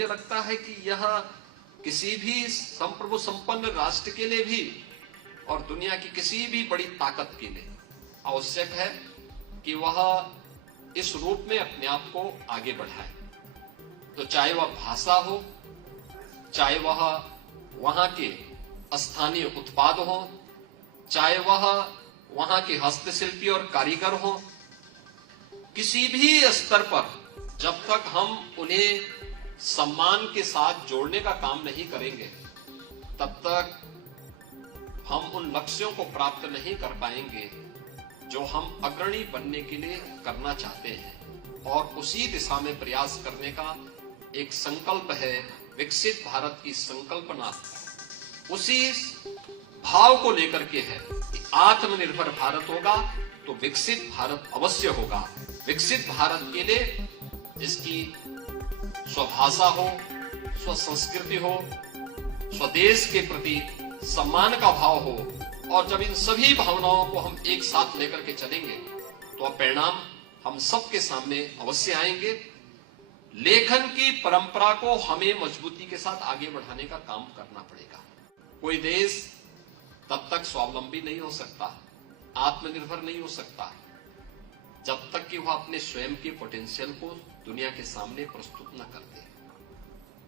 मुझे लगता है कि यह किसी भी संप्रभु संपन्न राष्ट्र के लिए भी और दुनिया की किसी भी बड़ी ताकत के लिए आवश्यक है कि वह इस रूप में अपने आप को आगे बढ़ाए। तो चाहे वह भाषा हो, चाहे वह वहां के स्थानीय उत्पाद हो, चाहे वह वहां के हस्तशिल्पी और कारीगर हो, किसी भी स्तर पर जब तक हम उन्हें सम्मान के साथ जोड़ने का काम नहीं करेंगे, तब तक हम उन लक्ष्यों को प्राप्त नहीं कर पाएंगे जो हम अग्रणी बनने के लिए करना चाहते हैं। और उसी दिशा में प्रयास करने का एक संकल्प है, विकसित भारत की संकल्पना उसी भाव को लेकर के है कि आत्मनिर्भर भारत होगा तो विकसित भारत अवश्य होगा। विकसित भारत के लिए इसकी स्वभाषा हो, स्वसंस्कृति हो, स्वदेश के प्रति सम्मान का भाव हो, और जब इन सभी भावनाओं को हम एक साथ लेकर के चलेंगे तो परिणाम हम सबके सामने अवश्य आएंगे। लेखन की परंपरा को हमें मजबूती के साथ आगे बढ़ाने का काम करना पड़ेगा। कोई देश तब तक स्वावलंबी नहीं हो सकता, आत्मनिर्भर नहीं हो सकता, जब तक कि वह अपने स्वयं के पोटेंशियल को दुनिया के सामने प्रस्तुत न कर दे।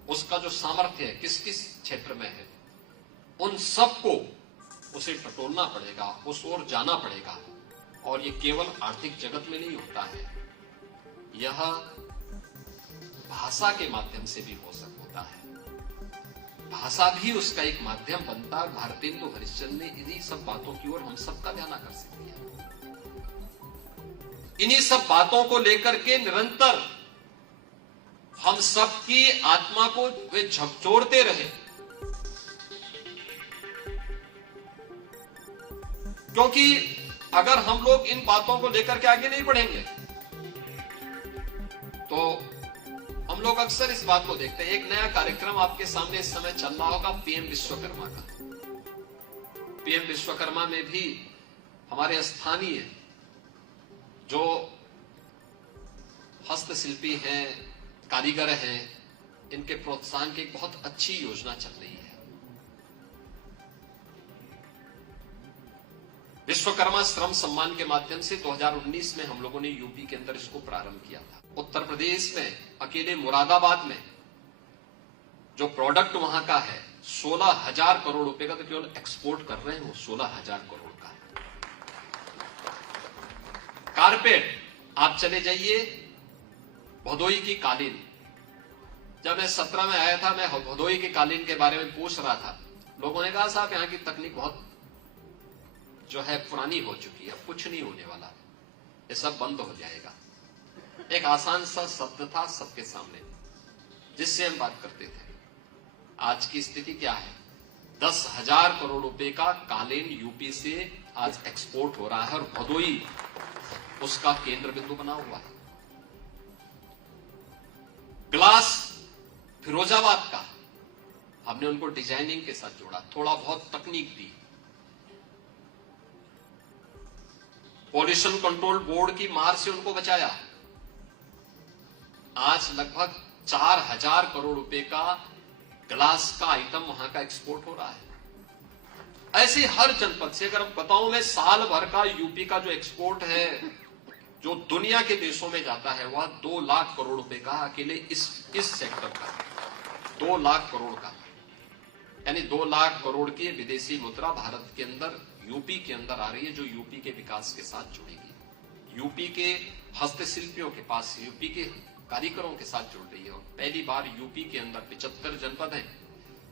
उसका जो सामर्थ्य है किस किस क्षेत्र में है, उन सबको उसे टटोलना पड़ेगा, उस ओर जाना पड़ेगा। और ये केवल आर्थिक जगत में नहीं होता है, यह भाषा के माध्यम से भी होता है। भाषा भी उसका एक माध्यम बनता है। भारतेंदु हरिश्चंद्र ने इन्हीं सब बातों की ओर हम सबका ध्यान आकर्षित किया। इन्हीं सब बातों को लेकर के निरंतर हम सबकी आत्मा को वे झकझोरते रहे, क्योंकि अगर हम लोग इन बातों को लेकर के आगे नहीं बढ़ेंगे तो हम लोग अक्सर इस बात को देखते हैं। एक नया कार्यक्रम आपके सामने इस समय चल रहा होगा, पीएम विश्वकर्मा का। पीएम विश्वकर्मा में भी हमारे स्थानीय जो हस्तशिल्पी हैं, कारीगर हैं, इनके प्रोत्साहन की एक बहुत अच्छी योजना चल रही है। विश्वकर्मा श्रम सम्मान के माध्यम से 2019 में हम लोगों ने यूपी के अंदर इसको प्रारंभ किया था। उत्तर प्रदेश में अकेले मुरादाबाद में जो प्रोडक्ट वहां का है 16,000 करोड़ रुपए का, तो केवल एक्सपोर्ट कर रहे हैं वो 16,000 करोड़ का। कारपेट आप चले जाइए, भदोई की कालीन। जब मैं 17 में आया था, मैं भदोई की कालीन के बारे में पूछ रहा था। लोगों ने कहा साहब यहाँ की तकनीक बहुत जो है पुरानी हो चुकी है, कुछ नहीं होने वाला, ये सब बंद हो जाएगा। एक आसान सा शब्द था सबके सामने जिससे हम बात करते थे। आज की स्थिति क्या है? 10,000 करोड़ रुपए का कालीन यूपी से आज एक्सपोर्ट हो रहा है और भदोई उसका केंद्र बिंदु बना हुआ है। ग्लास फिरोजाबाद का, हमने उनको डिजाइनिंग के साथ जोड़ा, थोड़ा बहुत तकनीक दी। पॉल्यूशन कंट्रोल बोर्ड की मार से उनको बचाया। आज लगभग 4,000 करोड़ रुपए का ग्लास का आइटम वहां का एक्सपोर्ट हो रहा है। ऐसे हर जनपद से अगर बताऊं मैं, साल भर का यूपी का जो एक्सपोर्ट है जो दुनिया के देशों में जाता है वह 2 लाख करोड़ रुपए का अकेले इस सेक्टर का 2 लाख करोड़ का, यानी 2 लाख करोड़ की विदेशी मुद्रा भारत के अंदर यूपी के अंदर आ रही है, जो यूपी के विकास के साथ जुड़ेगी, यूपी के हस्तशिल्पियों के पास, यूपी के कारीगरों के साथ जुड़ रही है। और पहली बार यूपी के अंदर 75 जनपद हैं,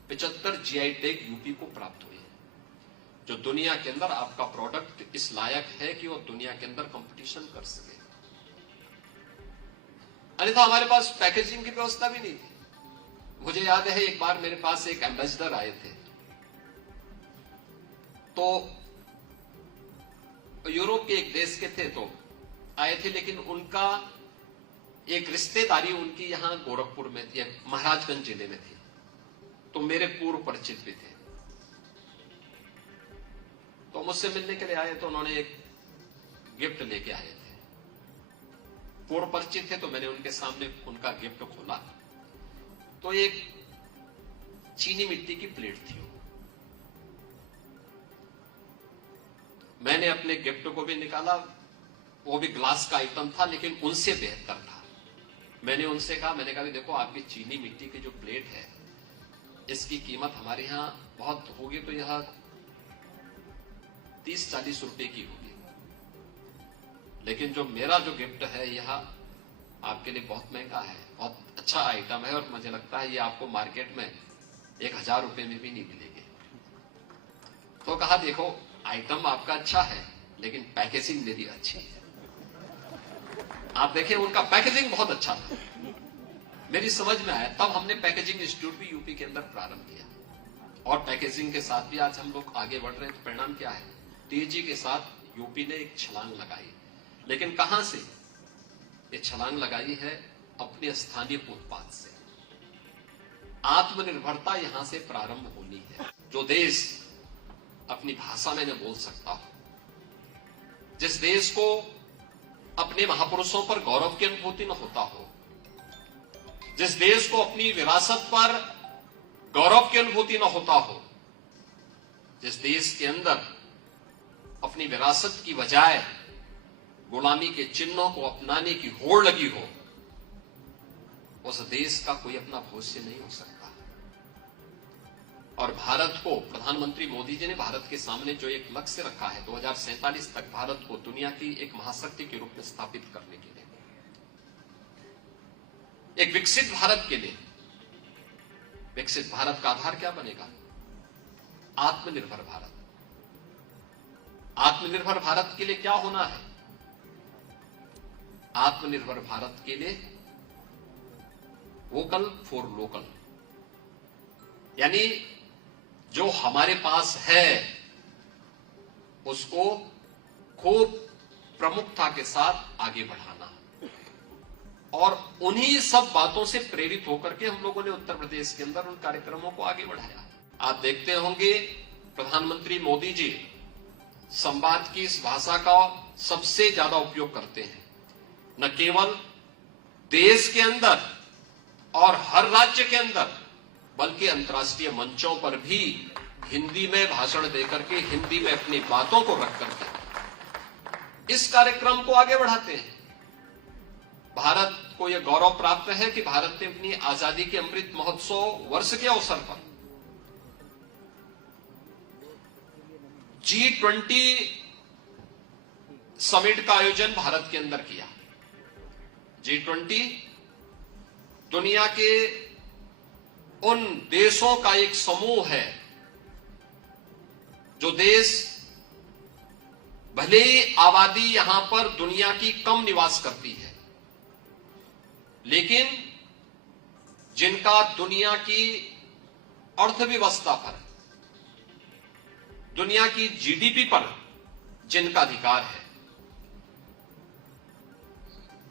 75 जीआई टैग यूपी को प्राप्त हुए, जो दुनिया के अंदर आपका प्रोडक्ट इस लायक है कि वो दुनिया के अंदर कंपटीशन कर सके। अन्यथा हमारे पास पैकेजिंग की व्यवस्था भी नहीं थी। मुझे याद है एक बार मेरे पास एक एम्बेसडर आए थे, तो यूरोप के एक देश के थे, तो आए थे, लेकिन उनका एक रिश्तेदारी उनकी यहां गोरखपुर में थी, महाराजगंज जिले में थी, तो मेरे पूर्व परिचित भी थे। तो मुझसे मिलने के लिए आए, तो उन्होंने एक गिफ्ट लेके आए थे। पूर्व परिचित थे, तो मैंने उनके सामने उनका गिफ्ट खोला तो एक चीनी मिट्टी की प्लेट थी। मैंने अपने गिफ्ट को भी निकाला, वो भी ग्लास का आइटम था लेकिन उनसे बेहतर था। मैंने उनसे कहा, मैंने कहा देखो आपकी चीनी मिट्टी की जो प्लेट है इसकी कीमत हमारे यहां बहुत होगी तो यह 30-40 रुपए की होगी, लेकिन जो मेरा जो गिफ्ट है यह आपके लिए बहुत महंगा है, बहुत अच्छा आइटम है और मुझे लगता है ये आपको मार्केट में 1000 रुपए में भी नहीं मिलेगी। तो कहा देखो आइटम आपका अच्छा है लेकिन पैकेजिंग मेरी अच्छी है। आप देखें उनका पैकेजिंग बहुत अच्छा था, मेरी समझ में आया। तब हमने पैकेजिंग इंस्टीट्यूट भी यूपी के अंदर प्रारंभ किया और पैकेजिंग के साथ भी आज हम लोग आगे बढ़ रहे हैं। तो परिणाम क्या है, तेजी के साथ यूपी ने एक छलांग लगाई, लेकिन कहां से ये छलांग लगाई है? अपने स्थानीय उत्पाद से। आत्मनिर्भरता यहां से प्रारंभ होनी है। जो देश अपनी भाषा में न बोल सकता हो, जिस देश को अपने महापुरुषों पर गौरव की अनुभूति न होता हो, जिस देश को अपनी विरासत पर गौरव की अनुभूति न होता हो, जिस देश के अंदर अपनी विरासत की बजाय गुलामी के चिन्हों को अपनाने की होड़ लगी हो, उस देश का कोई अपना भविष्य नहीं हो सकता। और भारत को प्रधानमंत्री मोदी जी ने भारत के सामने जो एक लक्ष्य रखा है 2047 तक भारत को दुनिया की एक महाशक्ति के रूप में स्थापित करने के लिए, एक विकसित भारत के लिए। विकसित भारत का आधार क्या बनेगा? आत्मनिर्भर भारत। आत्मनिर्भर भारत के लिए क्या होना है? आत्मनिर्भर भारत के लिए वोकल फॉर लोकल, यानी जो हमारे पास है उसको खूब प्रमुखता के साथ आगे बढ़ाना। और उन्हीं सब बातों से प्रेरित होकर के हम लोगों ने उत्तर प्रदेश के अंदर उन कार्यक्रमों को आगे बढ़ाया। आप देखते होंगे प्रधानमंत्री मोदी जी संवाद की इस भाषा का सबसे ज्यादा उपयोग करते हैं, न केवल देश के अंदर और हर राज्य के अंदर बल्कि अंतर्राष्ट्रीय मंचों पर भी हिंदी में भाषण देकर के, हिंदी में अपनी बातों को रख करके इस कार्यक्रम को आगे बढ़ाते हैं। भारत को यह गौरव प्राप्त है कि भारत ने अपनी आजादी के अमृत महोत्सव वर्ष के अवसर पर G20 समिट का आयोजन भारत के अंदर किया। G20 दुनिया के उन देशों का एक समूह है जो देश भले ही आबादी यहां पर दुनिया की कम निवास करती है, लेकिन जिनका दुनिया की अर्थव्यवस्था पर, दुनिया की जीडीपी पर जिनका अधिकार है,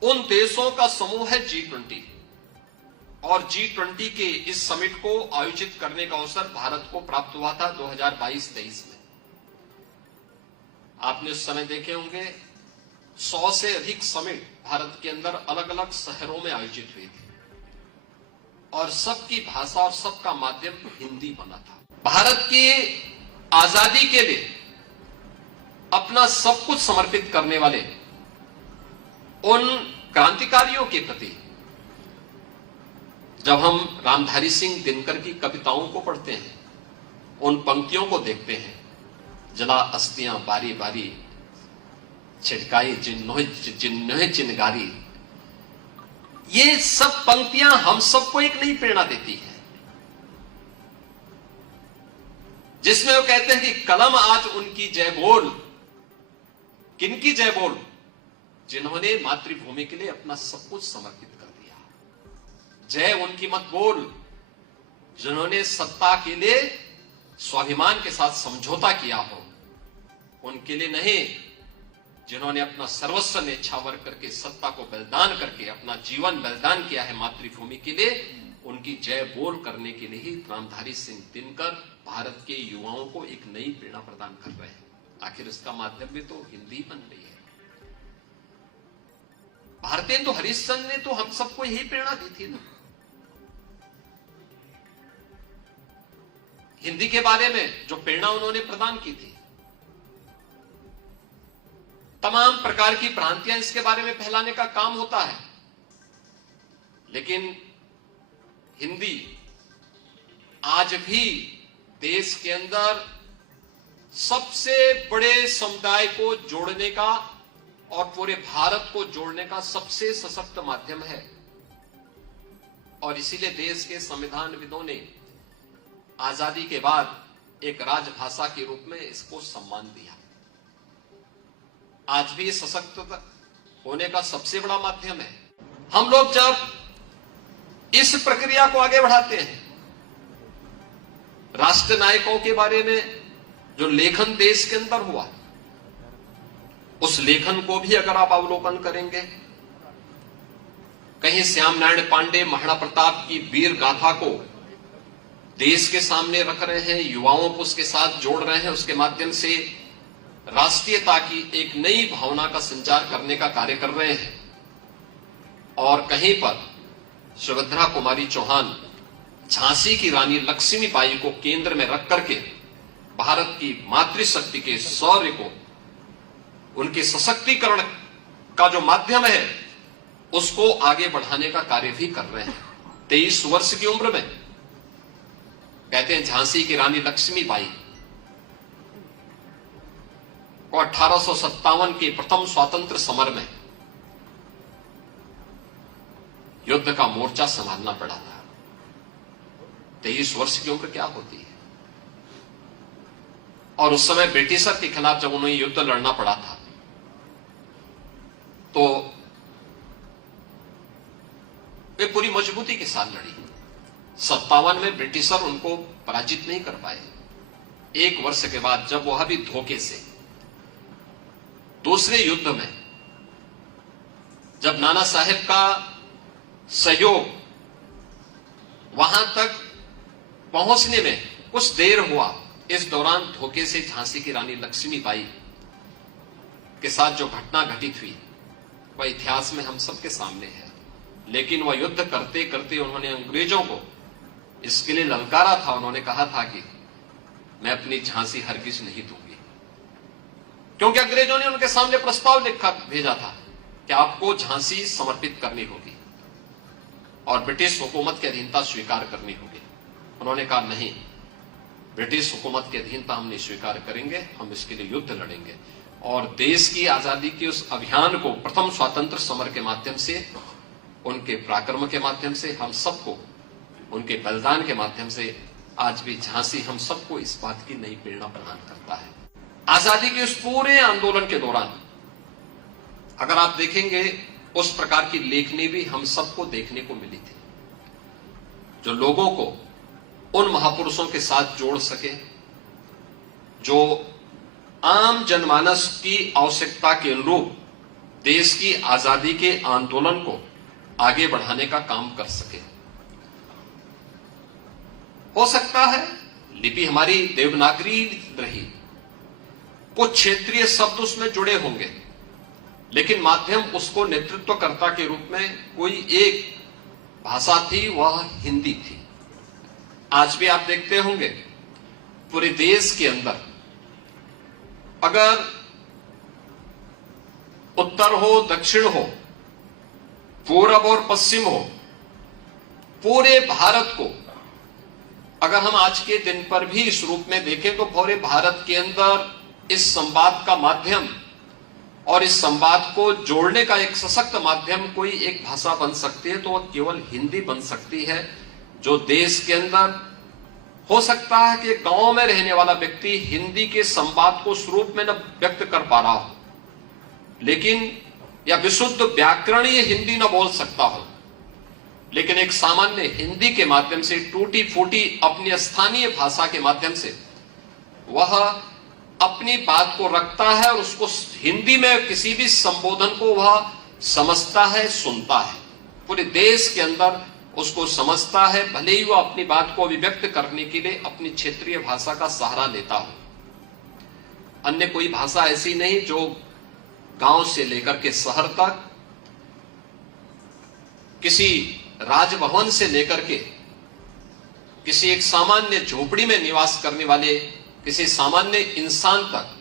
उन देशों का समूह है G20। और G20 के इस समिट को आयोजित करने का अवसर भारत को प्राप्त हुआ था 2022-23 में। आपने उस समय देखे होंगे 100 से अधिक समिट भारत के अंदर अलग अलग शहरों में आयोजित हुई थी और सबकी भाषा और सबका माध्यम हिंदी बना था। भारत की आजादी के लिए अपना सब कुछ समर्पित करने वाले उन क्रांतिकारियों के प्रति जब हम रामधारी सिंह दिनकर की कविताओं को पढ़ते हैं, उन पंक्तियों को देखते हैं, जला अस्थियां बारी बारी छिटकाई जिन्होंने चिनगारी, ये सब पंक्तियां हम सबको एक नई प्रेरणा देती है, जिसमें वो कहते हैं कि कलम आज उनकी जय बोल। किनकी जय बोल? जिन्होंने मातृभूमि के लिए अपना सब कुछ समर्पित कर दिया। जय उनकी मत बोल जिन्होंने सत्ता के लिए स्वाभिमान के साथ समझौता किया हो, उनके लिए नहीं जिन्होंने अपना सर्वस्व न्यौछावर करके, सत्ता को बलिदान करके अपना जीवन बलिदान किया है मातृभूमि के लिए। उनकी जय बोल करने के लिए ही रामधारी सिंह दिनकर भारत के युवाओं को एक नई प्रेरणा प्रदान कर रहे हैं। आखिर इसका माध्यम भी तो हिंदी बन रही है। भारतेंदु हरिश्चंद्र ने तो हम सबको यही प्रेरणा दी थी ना। हिंदी के बारे में जो प्रेरणा उन्होंने प्रदान की थी, तमाम प्रकार की भ्रांतियां इसके बारे में फैलाने का काम होता है। लेकिन हिंदी आज भी देश के अंदर सबसे बड़े समुदाय को जोड़ने का और पूरे भारत को जोड़ने का सबसे सशक्त माध्यम है। और इसीलिए देश के संविधानविदों ने आजादी के बाद एक राजभाषा के रूप में इसको सम्मान दिया। आज भी सशक्त होने का सबसे बड़ा माध्यम है। हम लोग जब इस प्रक्रिया को आगे बढ़ाते हैं, राष्ट्र नायकों के बारे में जो लेखन देश के अंदर हुआ, उस लेखन को भी अगर आप अवलोकन करेंगे, कहीं श्याम नारायण पांडे महाराणा प्रताप की वीर गाथा को देश के सामने रख रहे हैं, युवाओं को उसके साथ जोड़ रहे हैं, उसके माध्यम से राष्ट्रीयता की एक नई भावना का संचार करने का कार्य कर रहे हैं। और कहीं पर सुभद्रा कुमारी चौहान झांसी की रानी लक्ष्मीबाई को केंद्र में रख करके भारत की मातृशक्ति के शौर्य को, उनके सशक्तिकरण का जो माध्यम है, उसको आगे बढ़ाने का कार्य भी कर रहे हैं। 23 वर्ष की उम्र में, कहते हैं झांसी की रानी लक्ष्मीबाई को 1857 के प्रथम स्वातंत्र समर में युद्ध का मोर्चा संभालना पड़ा था। 23 वर्ष की उम्र क्या होती है। और उस समय ब्रिटिशर के खिलाफ जब उन्हें युद्ध लड़ना पड़ा था, तो वे पूरी मजबूती के साथ लड़ी। 57 में ब्रिटिशर उनको पराजित नहीं कर पाए। एक वर्ष के बाद जब वह भी धोखे से दूसरे युद्ध में, जब नाना साहेब का सहयोग वहां तक पहुंचने में कुछ देर हुआ, इस दौरान धोखे से झांसी की रानी लक्ष्मीबाई के साथ जो घटना घटित हुई, वह इतिहास में हम सबके सामने है। लेकिन वह युद्ध करते करते उन्होंने अंग्रेजों को इसके लिए ललकारा था। उन्होंने कहा था कि मैं अपनी झांसी हरगिज नहीं दूंगी, क्योंकि अंग्रेजों ने उनके सामने प्रस्ताव लिखा भेजा था कि आपको झांसी समर्पित करनी होगी और ब्रिटिश हुकूमत की अधीनता स्वीकार करनी होगी। उन्होंने कहा नहीं, ब्रिटिश हुकूमत की अधीनता हम नहीं स्वीकार करेंगे, हम इसके लिए युद्ध लड़ेंगे। और देश की आजादी के उस अभियान को प्रथम स्वातंत्र समर के माध्यम से, उनके पराक्रम के माध्यम से, हम सबको उनके बलिदान के माध्यम से आज भी झांसी हम सबको इस बात की नई प्रेरणा प्रदान करता है। आजादी के उस पूरे आंदोलन के दौरान अगर आप देखेंगे, उस प्रकार की लेखनी भी हम सबको देखने को मिली थी, जो लोगों को उन महापुरुषों के साथ जोड़ सके, जो आम जनमानस की आवश्यकता के अनुरूप देश की आजादी के आंदोलन को आगे बढ़ाने का काम कर सके। हो सकता है लिपि हमारी देवनागरी रही, कुछ क्षेत्रीय शब्द उसमें जुड़े होंगे, लेकिन माध्यम उसको नेतृत्वकर्ता के रूप में कोई एक भाषा थी, वह हिंदी थी। आज भी आप देखते होंगे पूरे देश के अंदर, अगर उत्तर हो, दक्षिण हो, पूरब और पश्चिम हो, पूरे भारत को अगर हम आज के दिन पर भी इस रूप में देखें, तो पूरे भारत के अंदर इस संवाद का माध्यम और इस संवाद को जोड़ने का एक सशक्त माध्यम कोई एक भाषा बन सकती है, तो वह केवल हिंदी बन सकती है। जो देश के अंदर हो सकता है कि गांव में रहने वाला व्यक्ति हिंदी के संवाद को उस रूप में न व्यक्त कर पा रहा हो, लेकिन या विशुद्ध व्याकरणीय हिंदी न बोल सकता हो, लेकिन एक सामान्य हिंदी के माध्यम से, टूटी फूटी अपनी स्थानीय भाषा के माध्यम से वह अपनी बात को रखता है और उसको हिंदी में किसी भी संबोधन को वह समझता है, सुनता है, पूरे देश के अंदर उसको समझता है, भले ही वह अपनी बात को अभिव्यक्त करने के लिए अपनी क्षेत्रीय भाषा का सहारा लेता हो। अन्य कोई भाषा ऐसी नहीं जो गांव से लेकर के शहर तक, किसी राजभवन से लेकर के किसी एक सामान्य झोपड़ी में निवास करने वाले किसी सामान्य इंसान तक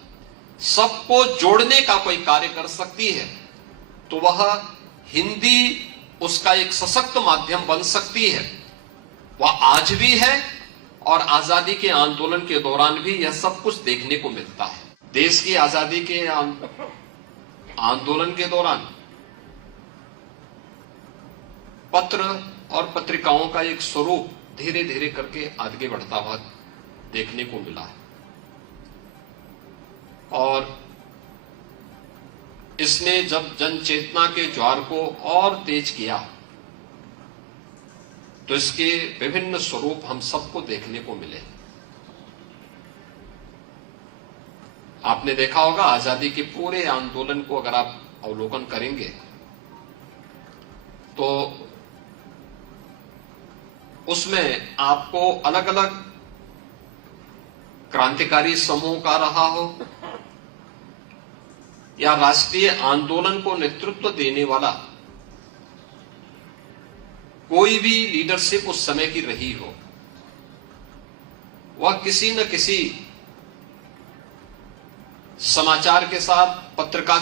सबको जोड़ने का कोई कार्य कर सकती है, तो वह हिंदी उसका एक सशक्त माध्यम बन सकती है। वह आज भी है और आजादी के आंदोलन के दौरान भी यह सब कुछ देखने को मिलता है। देश की आजादी के आंदोलन के दौरान पत्र और पत्रिकाओं का एक स्वरूप धीरे धीरे करके आगे बढ़ता हुआ देखने को मिला है और इसने जब जन चेतना के ज्वार को और तेज किया तो इसके विभिन्न स्वरूप हम सबको देखने को मिले। आपने देखा होगा आजादी के पूरे आंदोलन को अगर आप अवलोकन करेंगे तो उसमें आपको अलग अलग क्रांतिकारी समूह का रहा हो या राष्ट्रीय आंदोलन को नेतृत्व देने वाला कोई भी लीडरशिप उस समय की रही हो, वह किसी न किसी समाचार के साथ, पत्रिका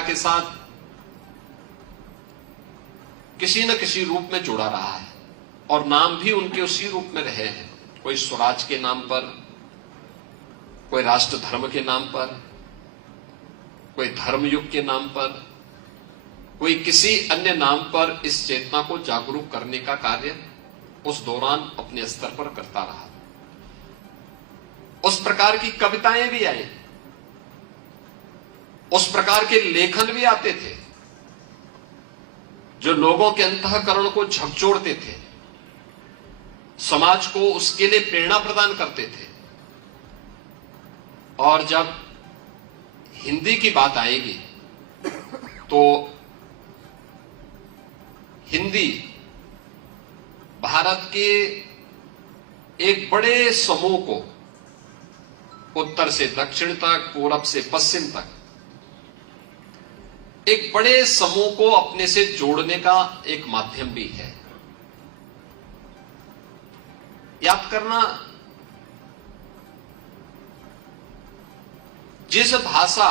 के साथ किसी न किसी रूप में जुड़ा रहा है और नाम भी उनके उसी रूप में रहे हैं। कोई स्वराज के नाम पर, कोई राष्ट्र धर्म के नाम पर, कोई धर्मयुग के नाम पर, कोई किसी अन्य नाम पर इस चेतना को जागरूक करने का कार्य उस दौरान अपने स्तर पर करता रहा। उस प्रकार की कविताएं भी आई, उस प्रकार के लेखन भी आते थे जो लोगों के अंतःकरण को झकझोरते थे, समाज को उसके लिए प्रेरणा प्रदान करते थे। और जब हिंदी की बात आएगी तो हिंदी भारत के एक बड़े समूह को उत्तर से दक्षिण तक, पूरब से पश्चिम तक एक बड़े समूह को अपने से जोड़ने का एक माध्यम भी है। याद करना, जिस भाषा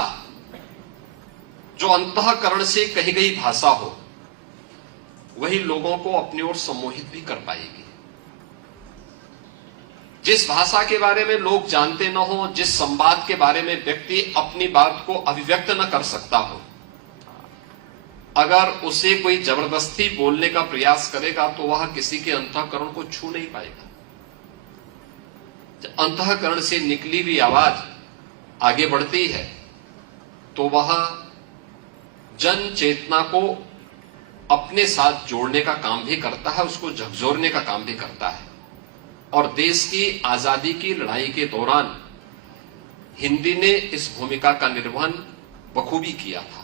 जो अंतःकरण से कही गई भाषा हो वही लोगों को अपनी ओर सम्मोहित भी कर पाएगी। जिस भाषा के बारे में लोग जानते न हो, जिस संवाद के बारे में व्यक्ति अपनी बात को अभिव्यक्त न कर सकता हो, अगर उसे कोई जबरदस्ती बोलने का प्रयास करेगा तो वह किसी के अंतःकरण को छू नहीं पाएगा। जब अंतःकरण से निकली हुई आवाज आगे बढ़ती है तो वह जन चेतना को अपने साथ जोड़ने का काम भी करता है, उसको झकझोरने का काम भी करता है। और देश की आजादी की लड़ाई के दौरान हिंदी ने इस भूमिका का निर्वहन बखूबी किया था।